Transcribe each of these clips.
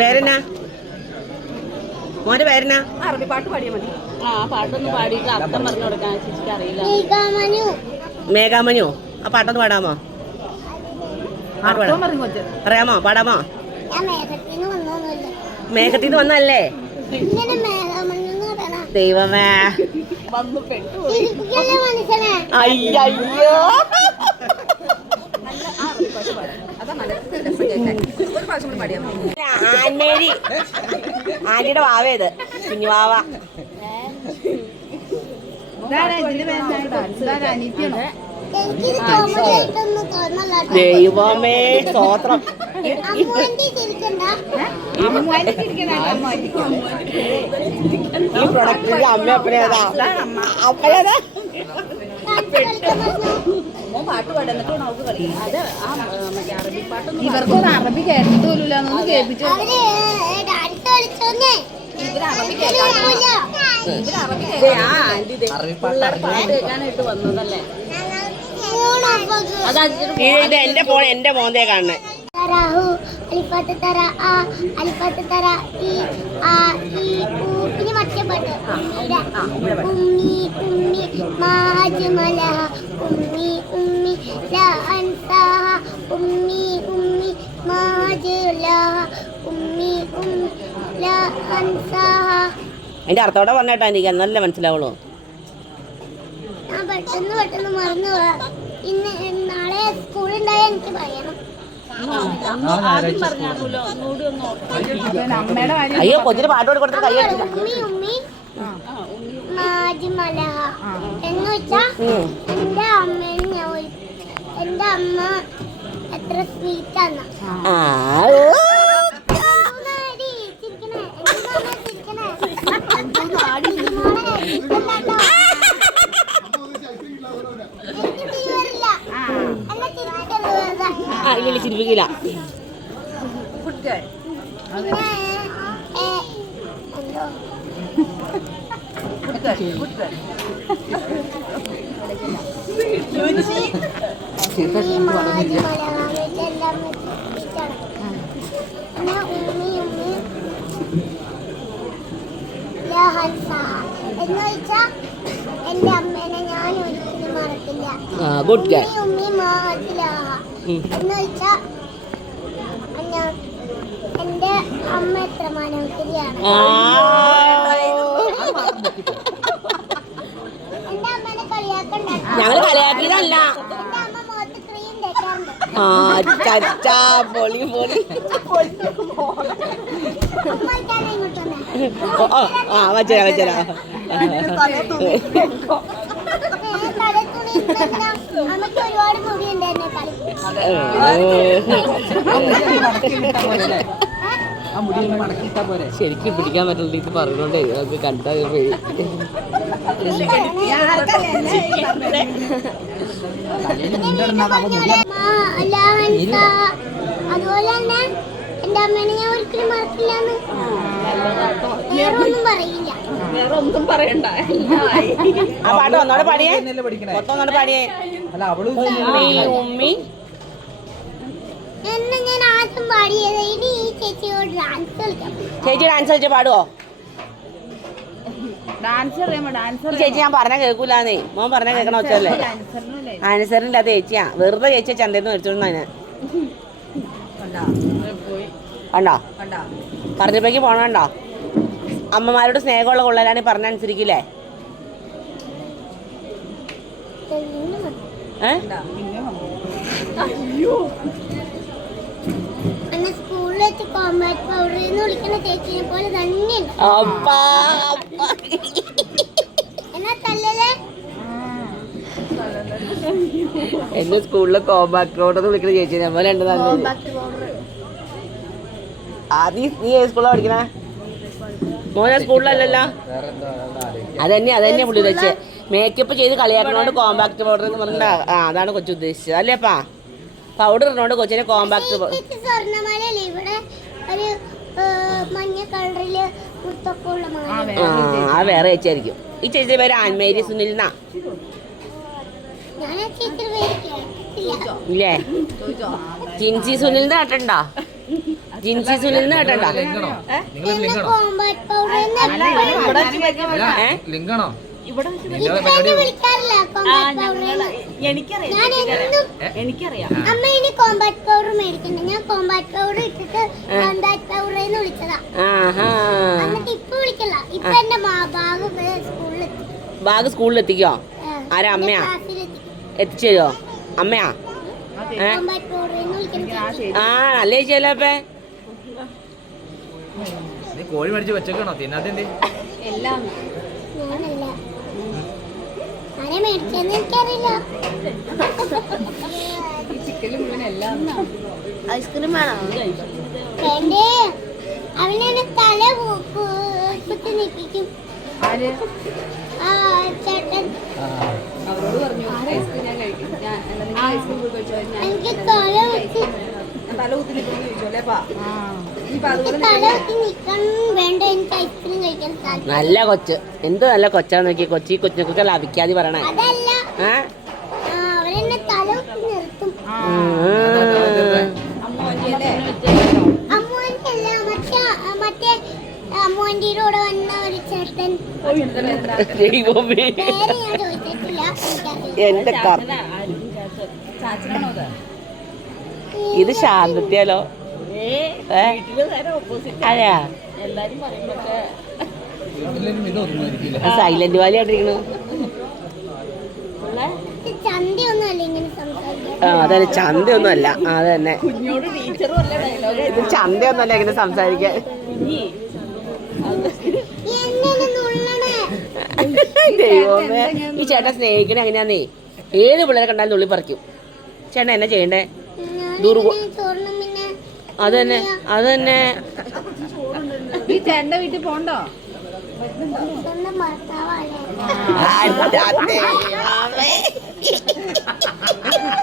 പേരെന്നാ മോന്റെ പേരെന്നാ? അറബി പാട്ട് പാടിയാൽ മതി. ആ പാട്ടൊന്ന് പാടിയിട്ട് അർത്ഥം പറഞ്ഞു കൊടുക്കാൻ ചേച്ചിക്ക് അറിയില്ല. മേഘാമനു. ആ പാട്ടൊന്ന് പാടാമോ? അറിയാമോ? പാടാമോ? മേഘത്തിന്ന് വന്നല്ലേ? ദൈവമേ അയ്യോ ആൻമേരി ആന്റിയുടെ വാവേത് കുഞ്ഞുവാവ. ദൈവമേ സ്തോത്രം. ഈ പ്രൊഡക്റ്റിന്റെ അമ്മ അപ്പനേതാ? അപ്പനേതാ? ഇവർക്കൊന്നും അറബി കേട്ടിട്ടില്ല കേൾപ്പിച്ചു. വന്നതല്ലേ ഇത് എന്റെ മോന്തേ കാണുന്നത്. ഇനി മറ്റേ പാട്ട് ഉമ്മി ഉമ്മി മാജ്മലഹ ഉമ്മി ഉമ്മി ലാ അൻസാഹ ഉമ്മി ഉമ്മി മാജ്ലഹ ഉമ്മി ഉമ്മി ലാ അൻസാഹ. അതിന്റെ അർത്ഥത്തോടെ പറഞ്ഞേട്ടാ എനിക്ക് നല്ല മനസ്സിലാവുള്ളൂ. ഞാൻ പെട്ടെന്ന് മറന്നു പോവാ. ഇന്ന് നാളെ സ്കൂളുണ്ടായ എനിക്ക് പറയണം. അയ്യോ കൊച്ചിന് പാട്ട് കൊടുത്ത കൈ ഉമ്മി ഉമ്മി മാജ്മലഹ എന്ന് വെച്ചാ എന്റെ അമ്മേനെ ഞാൻ എന്റെ അമ്മ എത്ര സ്വീറ്റാന്ന. ഇല്ല ചിരിപ്പിക്കില്ല. എന്ന് വെച്ചാ എന്റെ അമ്മേനെ ഞാൻ ഒരിക്കലും മറക്കില്ല. ഉമ്മി മാജിലാഹ എന്ന് വെച്ചാ എന്റെ അമ്മ എത്ര മനോഹരിയാണ്. എന്റെ അമ്മേനെ കളിയാക്കണ്ട. ഞങ്ങള് കളിയാക്കിയതല്ല. എന്റെ അമ്മ മുഖത്ത് ക്രീം തേക്കാറുണ്ട്. പൊളി പൊളി. വച്ചരാ അമ്മക്ക് ഒരുപാട് മുടി ഉണ്ടായിരുന്നു കളി. ശരിക്കും പിടിക്കാൻ പറ്റില്ല. ഇത് പറഞ്ഞോണ്ടേ നമുക്ക് കണ്ടാ അതുപോലെ തന്നെ എന്റെ അമ്മേനെ ഞാൻ ഒരിക്കലും മറക്കില്ലാന്ന്. വേറെ ഒന്നും പറയില്ല. വേറെ ഒന്നും പറയണ്ട. ആ പാട്ട് ഒന്നോടെ പാടിയേ. ഒന്നോടെ പാടിയേ. ഉമ്മി എന്ന് ഞാൻ ആദ്യം പാടിയത്. ഇനി ഈ ചേച്ചിയോട് ഡാൻസ് കളിക്കാം. ചേച്ചി ഡാൻസ് കളിച്ച് പാടുവോ? ചേച്ചി ഞാൻ പറഞ്ഞ കേൾക്കൂലെന്നേ. മോൻ പറഞ്ഞ കേൾക്കണ വെച്ചല്ലേ? ആൻസറിനില്ല. അത് ചേച്ചിയാ വെറുതെ ചേച്ചിയാ ചന്തേന്ന് മേടിച്ചോണ്ട് അതിന് കണ്ടോ? പറഞ്ഞപ്പോഴേക്ക് പോണണ്ടോ? അമ്മമാരോട് സ്നേഹമുള്ള കൊള്ളലാണ് പറഞ്ഞനുസരിക്കില്ലേ? സ്കൂളിൽ വെച്ച് കോമ്പാക്ട് പൗഡർ എന്ന് വിളിക്കുന്ന ചേച്ചിയെ പോലെ തന്നെ എന്റെ സ്കൂളിലെ കോമ്പാക്ട് പൗഡർ എന്ന് വിളിക്കുന്ന ചേച്ചി പോലെ ഉണ്ട്. ആദ്യം നീ ഏത് സ്കൂളിലാണ് പഠിക്കണേ? മോനെ സ്കൂളിലല്ലല്ലോ. അതന്നെ പുള്ളി വെച്ച് മേക്കപ്പ് ചെയ്ത് കളിയാക്കണോണ്ട് കോമ്പാക്ട് പൗഡർ എന്ന് പറഞ്ഞ അതാണ് കൊച്ചു ഉദ്ദേശിച്ചത് അല്ലേപ്പാ? പൗഡർ ഇടണോണ്ട് കൊച്ചിനെ കോമ്പാക്ട് ഇവിടെ ഒരു മഞ്ഞ കളറില് ആ വേറെ ചേച്ചിയായിരിക്കും. ഈ ചേച്ചിയുടെ പേര് ആൻമേരി സുനിൽ എന്നാ. ഇല്ലേ ചിൻസി സുനിൽ കേട്ടിട്ടുണ്ടോ? ജിൻസി സുനിലിന് കേട്ടണ്ട എന്നെ കോമ്പാക്ട് പൗഡർ ലിങ്കാണോ ഇവിടെ വിളിക്കാറില്ല കോമ്പാക്ട് പൗഡർ ഞാൻ എന്നും എനിക്കറിയാം അമ്മ ഇനി കോമ്പാക്ട് പൗഡർ മേടിക്കണ്ട ഞാൻ കോമ്പാക്ട് പൗഡർ ഇട്ടിട്ട് കോമ്പാക്ട് പൗഡർ എന്ന് വിളിച്ചതാ ആഹാ എന്നിട്ട് ഇപ്പൊ വിളിക്കല ഇപ്പൊ എന്റെ ബാഗ് സ്കൂളിലെത്തി ബാഗ് സ്കൂളിൽ എത്തിക്കോ ആരാ അമ്മയാ എത്തിച്ചു തരുമോ അമ്മയാ കോമ്പാക്ട് പൗഡർ എന്ന് വിളിക്കണം ആ നല്ല ചേച്ചിയല്ലോ അപ്പേ നീ കോഴി മേടിച്ച് വെച്ചേക്കണോ തിന്നാത്തേ എല്ലാം ഞാനല്ല ആരെ മേടിച്ചെന്ന് എനിക്കറിയില്ല ഐസ്ക്രീം വേണോ വേണ്ടേ അവനെന്നെ തല കുത്തി നിൽപ്പിക്കും ആ ചേട്ടൻ അവരോട് പറഞ്ഞു ഐസ്ക്രീം ഞാൻ കഴിക്കും ഞാൻ ഐസ്ക്രീം കഴിച്ചോ എനിക്ക് തല കുത്തി തല കുത്തി നിൽക്കുന്നു ചോദിച്ചോ അല്ലേ തല കുത്തി നിൽക്കണം വേണ്ട എനിക്ക് ഐസ്ക്രീം കഴിക്കാൻ സാധിക്കും നല്ല കൊച്ച് എന്ത് നല്ല കൊച്ചാന്ന് നോക്കി കൊച്ചി കൊച്ചിനെ കുറിച്ച് ലാഭിക്കാതെ പറയണേ അതല്ല ഏ അവരെന്നെ തല കുത്തി നിർത്തും അമ്മുവന്റെ അല്ല മറ്റേ അമ്മുവന്റെ കൂടെ വന്ന ഒരു ചേട്ടൻ ദൈവമേ പേര് ഞാൻ ചോദിച്ചിട്ടില്ല എനിക്കറിയില്ല എന്റെ കർ ചാച്ചനാണോ അത് ഇത് ശാന്തത്തിയാലോ അതെയാ എല്ലാരും പറയും പക്ഷേ സൈലന്റ് വാലി ആയിട്ടിരിക്കണു ഇത് ചന്തയൊന്നും അല്ല ഇങ്ങനെ സംസാരിക്കാൻ ആ അതന്നെ ചന്തയൊന്നും അല്ല അത് തന്നെ കുഞ്ഞോട് ടീച്ചറും അല്ലേ ഡയലോഗ് ഇത് ചന്തയൊന്നും അല്ല ഇങ്ങനെ സംസാരിക്കാൻ എന്നെ നുള്ളണേ ദൈവമേ ഈ ചേട്ടൻ സ്നേഹിക്കണേ എങ്ങനെയാന്നേ ഏത് പിള്ളേരെ കണ്ടാലും നുള്ളി പറിക്കും ചേട്ടൻ എന്നാ ചെയ്യണ്ടേ ചോറിനും പിന്നെ അത് തന്നെ അത് തന്നെ ഈ ചേട്ടന്റെ വീട്ടിൽ പോണ്ടോ സ്വന്തം ഭർത്താവല്ലേ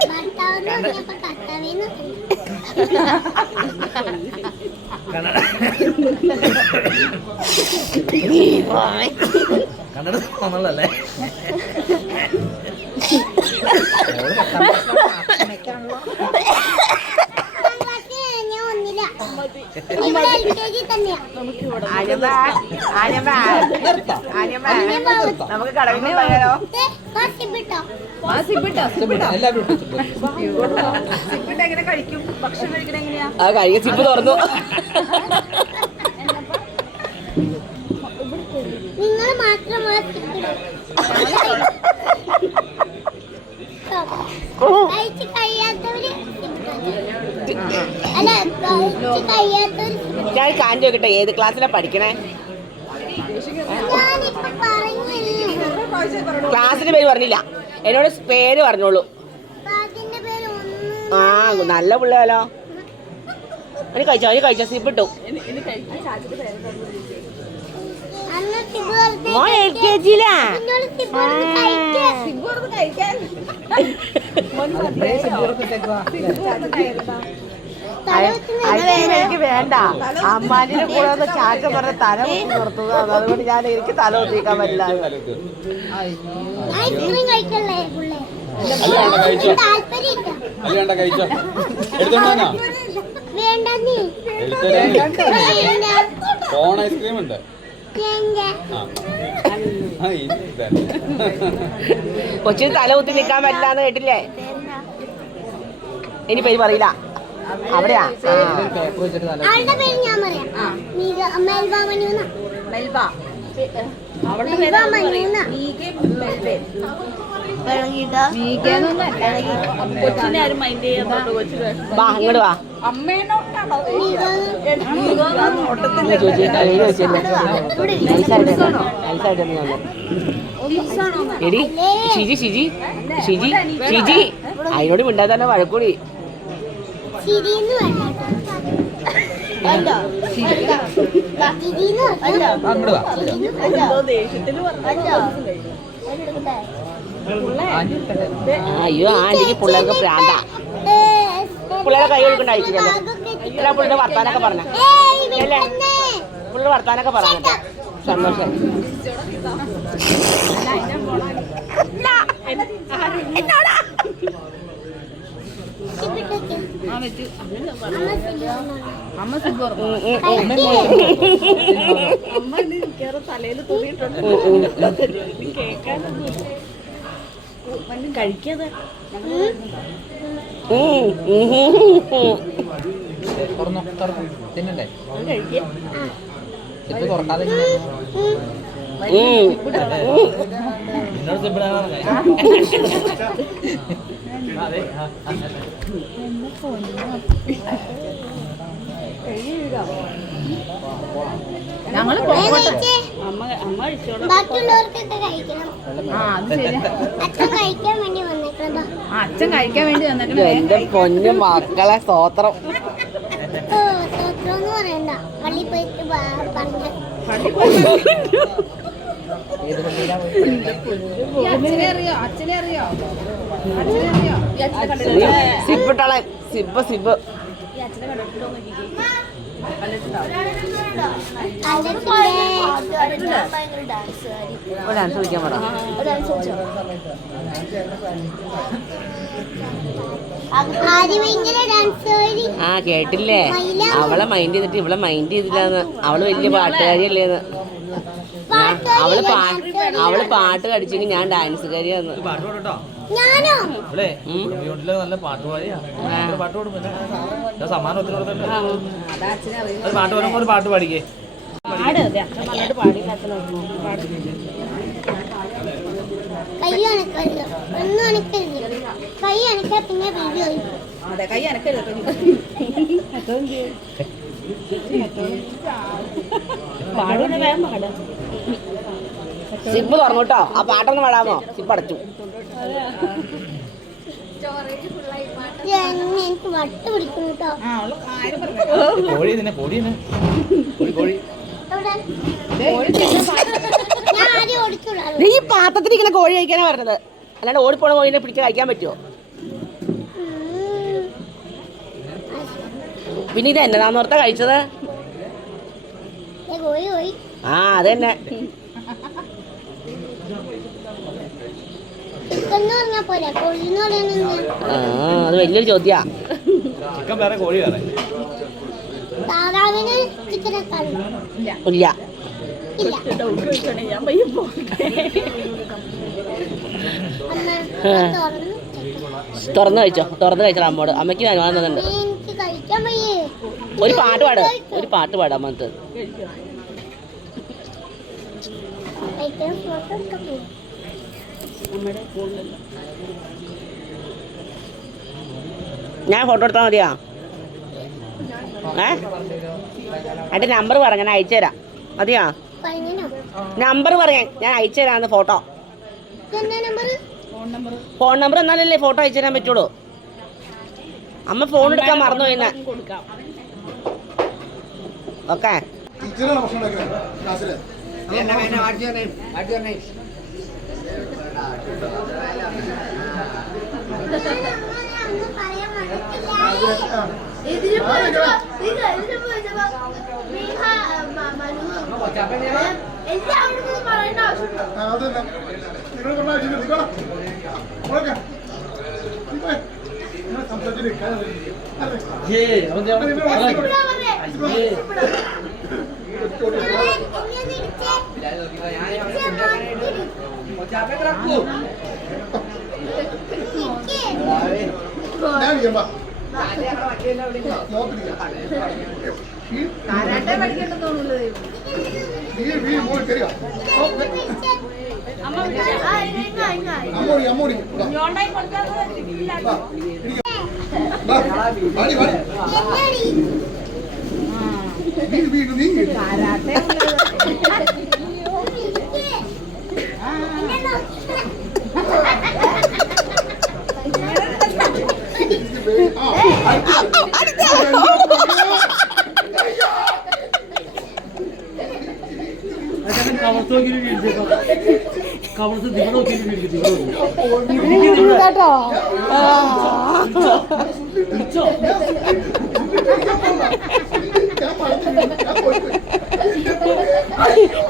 ഭർത്താവെന്ന് പറഞ്ഞപ്പോ കർത്താവേന്ന് കന്നഡ തോന്നല്ലേ ഞാൻ ഒന്നില്ല ഇവിടെ LKG തന്നെയാ നമുക്ക് കടവിന് പോയാലോ എല്ലാവരും എങ്ങനെ കഴിക്കും ഭക്ഷണം കഴിക്കണ എങ്ങനെയാ ആ കഴിയ സിപ്പ് തുറന്നു നിങ്ങൾ മാത്രമാണ് കഴിച്ച് കഴിയാത്തവര് അല്ല കഴിച്ച് കഴിയാത്തവര് ഞാൻ കാര്യം ചോദിക്കട്ടെ ഏത് ക്ലാസ്സിലാ പഠിക്കണേ ഞാനിപ്പോ പറഞ്ഞു ക്ലാസ്സിന്റെ പേര് പറഞ്ഞില്ല എന്നോട് പേര് പറഞ്ഞോളൂ അതിന്റെ പേര് ഒന്ന് ആ നല്ല പിള്ളേരോ അതിന് കഴിച്ചോ സിപ്പ് ഇട്ടു അന്ന് സിബ് വെറുതെ മോൻ LKG-ലാ എന്നോട് സിബ് വെറുതെ കഴിക്കാൻ എനിക്ക് വേണ്ട അമ്മാനിയുടെ കൂടെ ഒന്ന് ചാച്ച പറഞ്ഞ തല കുത്തി നിർത്തുക അതുകൊണ്ട് ഞാൻ എനിക്ക് തല കുത്തിക്കാൻ പറ്റില്ല ഐസ്ക്രീം കഴിക്കല്ലേ പുള്ളേ താല്പര്യമില്ല വേണ്ട നീ വേണ്ട കോൺ ഐസ്ക്രീം ഉണ്ട് കൊച്ചിന് തല കുത്തി നിൽക്കാൻ പറ്റില്ലാന്ന് കേട്ടില്ലേ ഇനി പേര് പറയില്ല അവിടെയാ ആളുടെ പേര് ഞാൻ പറയാം മെൽബ മനുന്ന മെൽബ അവളുടെ മെൽബ മനുന്ന കൊച്ചിനെ ആരും മൈൻഡ് ചെയ്യാത്തോണ്ട് കൊച്ചിന് വാ ഇങ്ങോട്ട് വാ അമ്മേനോട്ടാണോ ചോദിച്ചേ പേര് ചോദിച്ചല്ലേ എടി ഷിജി അതിനോട് മിണ്ടാ തന്നെ വഴക്കൂടി ചിരിന്ന് വേണ്ട ചിരിന്ന് അങ്ങോട്ട് വാ എന്തോ ദേഷ്യത്തിന് അയ്യോ ആന്റിക്ക് പിള്ളേർക്ക് പ്രാന്താ പിള്ളേരെ കൈ കൊടുക്കണ്ടായിരിക്കില്ലല്ലോ എല്ലാ പിള്ളേരുടെ വർത്താനൊക്കെ പറഞ്ഞ അല്ലേ പിള്ളേർ വർത്താനൊക്കെ പറഞ്ഞിട്ട് സന്തോഷം ഇപ്പിട്ടേക്ക്. ആ വെച്ചു അമ്മ സിബ് പറഞ്ഞോളൂ. അമ്മ സിബ് പറഞ്ഞു അമ്മ ഇനി മിക്കവാറും തലയിൽ തൂങ്ങിയിട്ടുണ്ട് കേൾക്കാനൊന്നും വല്ലതും കഴിക്കാതെ തുറന്നോ തുറന്നു തിന്നണ്ടേ അത് കഴിക്കാം ഇപ്പൊ തുറക്കാതെ എന്നോട് സിമ്പിളാണ് അതെ ഞങ്ങള് കഴിച്ചേ. അമ്മ അമ്മ കഴിച്ചോളാം ബാക്കിയുള്ളവർക്കൊക്കെ കഴിക്കണം. ആ അത് ശരിയാ അച്ഛൻ കഴിക്കാൻ വേണ്ടി വന്നേക്കണം. ബാ. ആ, അച്ഛൻ കഴിക്കാൻ വേണ്ടി വന്നിട്ട് എന്റെ പൊന്നു മക്കളെ സ്തോത്രം. ഓ, സ്തോത്രമൊന്നും പറയണ്ട. പള്ളിയിൽ പോയിട്ട് പറഞ്ഞു. ഏത് പള്ളിയിലാ പോയി അച്ഛനെ അറിയോ അച്ഛനെ അറിയോ അച്ഛനെ അറിയോ ഈ അച്ഛനെ കണ്ടിട്ടുണ്ടോ സിബിട്ടളെ സിബ് സിബ് ഈ അച്ഛനെ കണ്ടിട്ടുണ്ടോ നോക്കിക്കേ കണ്ടിട്ടുണ്ടോ ഡാൻസ് കളിക്കാൻ പറ. ആര് ഭയങ്കര ഡാൻസ് കളി. ആ കേട്ടില്ലേ, അവളെ മൈൻഡ് ചെയ്തിട്ട് ഇവളെ മൈൻഡ് ചെയ്തില്ലാന്ന്. അവള് വലിയ പാട്ടുകാരിയല്ലേന്ന്. അവള് പാട്ട് കടിച്ചെങ്കിൽ ഞാൻ ഡാൻസുകാരിയാന്ന്. പാട്ട് പാടട്ടോ ഞാനോ? ഇവിടെ വീട്ടില് നല്ല പാട്ടുപാടിയാ. പാട്ട് പാടും പിന്നെ സമ്മാനം ഒത്തിരി കൊടുത്തിട്ടുണ്ട്. അതാ അച്ഛനെ അറിയോ ഒരു പാട്ട് പാടുമ്പോ ഒരു പാട്ട് പാടിക്കേ. പാട് അതെ അച്ഛൻ നന്നായിട്ട് പാടി അച്ഛൻ പാട് കൈ അനക്കരുത്, ഒന്നും അനക്കരുത്. കൈ അനക്കാ പിന്നെ വീഡിയോ. അതെ കൈ അനക്കരുത് പാടുന്ന വേഗം പാടാ സിബ് തുറന്നു കേട്ടോ. ആ പാട്ടൊന്ന് പാടാമോ? സിബ് അടച്ചു. എനിക്ക് വട്ട് പിടിക്കുന്നു കേട്ടോ. കോഴി തന്നെ കോഴി തന്നെ കോഴി കോഴി എവിടെ? ഞാൻ ആദ്യം ഓടിച്ചോളാം. നീ ഈ പാത്രത്തിൽ ഇങ്ങനെ കോഴി കഴിക്കാനാ പറഞ്ഞത്, അല്ലാണ്ട് ഓടിപ്പോണ കോഴിനെ പിടിച്ച് കഴിക്കാൻ പറ്റുമോ? പിന്നെ ഇത് എന്നതാന്ന് ഓർത്താ കഴിച്ചത്? കോഴി കോഴി ആ അത് തന്നെ. ചിക്കൻ എന്ന് പറഞ്ഞാ പോലെ കോഴി എന്ന് പറയുന്നത് ആ അത് വലിയൊരു ചോദ്യാ. ചിക്കൻ വേറെ കോഴി വേറെ. താറാവിന് ചിക്കനൊക്കെ ഇല്ല. ഇല്ല. ഞാൻ പയ്യെ പോകട്ടെ അമ്മ തുറന്നു. തുറന്നു കഴിച്ചോ, തുറന്നു കഴിച്ചോ. അമ്മോട് അമ്മയ്ക്ക് അനുവാദം തന്നിട്ടുണ്ട്. എനിക്ക് കഴിക്കാൻ വയ്യേ. ഒരു പാട്ട് പാട്, ഒരു പാട്ട് പാടാം അമ്മക്ക്. കഴിക്കാൻ ഫോട്ടോ എടുക്കാൻ പോകും. നമ്മുടെ ഫോണിലല്ല ഞാൻ ഫോട്ടോ എടുത്താൽ മതിയാ? അതിന്റെ നമ്പർ പറ, ഞാൻ അയച്ചു തരാം. മതിയാ? പറഞ്ഞോ? നമ്പർ പറയാൻ ഞാൻ അയച്ചു തരാന്ന്. ഫോട്ടോ ഇതെന്താ നമ്പർ? ഫോൺ നമ്പർ എന്നാലല്ലേ ഫോട്ടോ അയച്ചു തരാൻ പറ്റുള്ളൂ. അമ്മ ഫോൺ എടുക്കാൻ മറന്നു പോയിന്ന്. കൊടുക്കാം ഓക്കെ.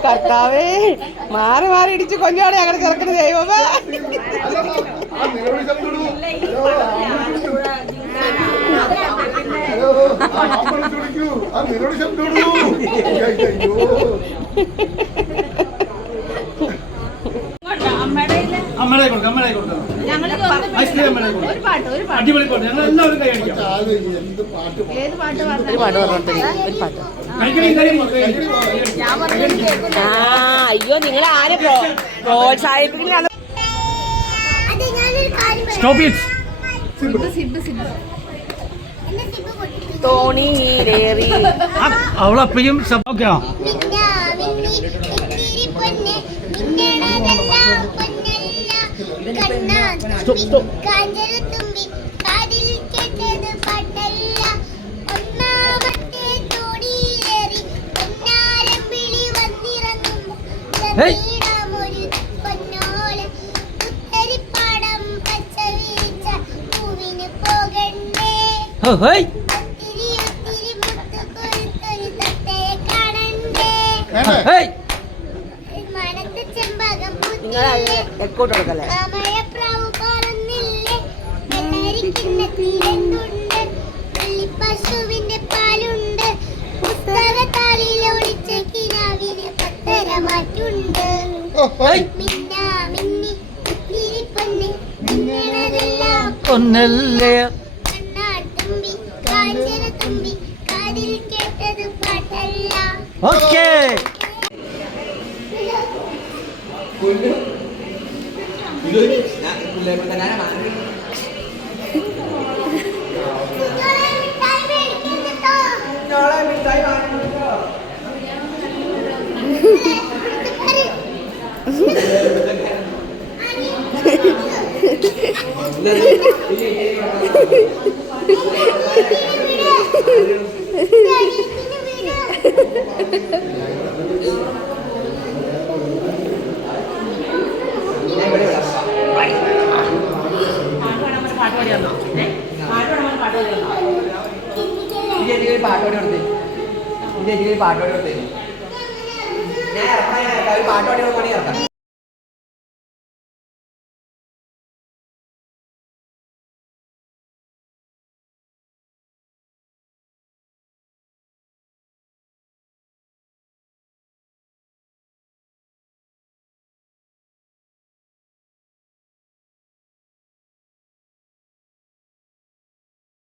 കർത്താവേ, മാറി മാറി ഇടിച്ച് കൊഞ്ഞോടെ ഞങ്ങളുടെ ചെറുക്കന് ദൈവമേ. അമ്മയുടെ കൊടുക്കാം, അമ്മയുടെ കൊടുക്കാം. ഐസ്ക്രീം അമ്മയുടെ കൊടുക്കാം. അടിപൊളി പാട്ട്, ഞങ്ങൾ എല്ലാവരും കൈ അടിക്കാം. ഏത് പാട്ട് ഒരു പറഞ്ഞു പാട്ട് പറഞ്ഞോട്ടെ ഒരു പാട്ട്. ആ അയ്യോ നിങ്ങൾ ആരെ പ്രോത്സാഹിപ്പിക്കുന്ന അത് ഞാനൊരു കാര്യം പറയാം. Stop it. Zip zip zip എന്നെ സിബ് പൊട്ടിച്ചു. തോണിയിലേറി അവളപ്പയും ഓക്കെ മിന്നാ മിന്നി ഇത്തിരി പൊന്നെ മിന്നണതല്ല പൊന്നല്ല കണ്ണാ തുമ്പി കാഞ്ചന തുമ്പി കാതിൽ കേട്ടത് പാട്ടല്ല ഒന്നാമത്തെ തോണിയിലേറി പൊന്നാരം വിളി വന്നിറങ്ങുമ്പോൾ ഒരു പൊന്നോളം ഉത്തരിപ്പാടം പച്ച വിരിച്ച പൂവിന് പോകണ്ടേ ഒത്തിരി ഒത്തിരി മുത്ത് കൊരുത്തൊരു തത്തയെ കാണണ്ടേ മനത്ത് ചെമ്പകം നിങ്ങൾ എക്കോട്ട് കൊടുക്കല്ലേ മഴപ്രാവ് പറന്നില്ലേ വെള്ളരിക്കിണ്ണത്തിലെന്തുണ്ട് പശുവിന്റെ പാലുണ്ട് പുസ്തകത്താളിൽ ഒളിച്ച കിനാവിന് പത്തര മാറ്റുണ്ട് മിന്നാ മിന്നി ഇത്തിരി പൊന്നെ മിന്നണതെല്ലാം ഒന്നല്ലേ കണ്ണാട്ടുമ്പി കാഞ്ചന തുമ്പി കാതിൽ കേട്ടത് പാട്ടല്ല ഓക്കെ. പാട്ടോടി കൊടുത്തേ പാട്ടോടി കൊടുത്തേ ഞാൻ ഇറക്കാം, ഒരു പാട്ടോടി ഇറക്കാം.